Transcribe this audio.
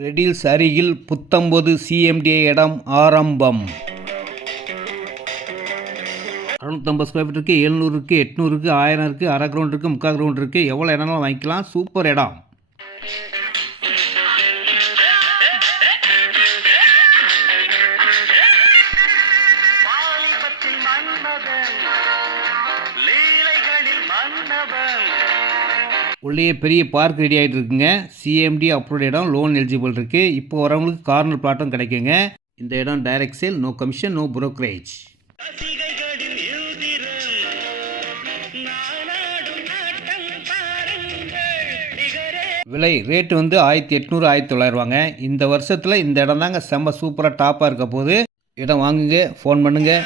Riddles அருகில் புத்தம்பது CMDA இடம் ஆரம்பம். அறுநூத்தம்பது ஸ்கொயர் ஃபீட் இருக்குது எழுநூறு இருக்குது எட்நூறு இருக்குது ஆயிரம் இருக்குது அரை கிரவுண்ட் இருக்குது முக்கால் கிரவுண்ட் இருக்குது எவ்வளோ இடம்னாலும் வாங்கிக்கலாம். சூப்பர் இடம். மன்னவன். உள்ளேயே பெரிய பார்க் ரெடி ஆகிட்டு இருக்குங்க சிஎம்டி அப்ரூவ்ட் இடம் லோன் எலிஜிபிள் இருக்குது இப்போ வரவங்களுக்கு கார்னர் பிளாட்டும் கிடைக்குங்க. இந்த இடம் direct sale no commission no brokerage. விலை ரேட்டு வந்து ஆயிரத்தி எட்நூறு ஆயிரத்தி தொள்ளாயிரவாங்க இந்த வருஷத்தில் இந்த இடம் தாங்க செம்ம சூப்பராக டாப்பாக இருக்க போது இடம் வாங்குங்க ஃபோன் பண்ணுங்கள்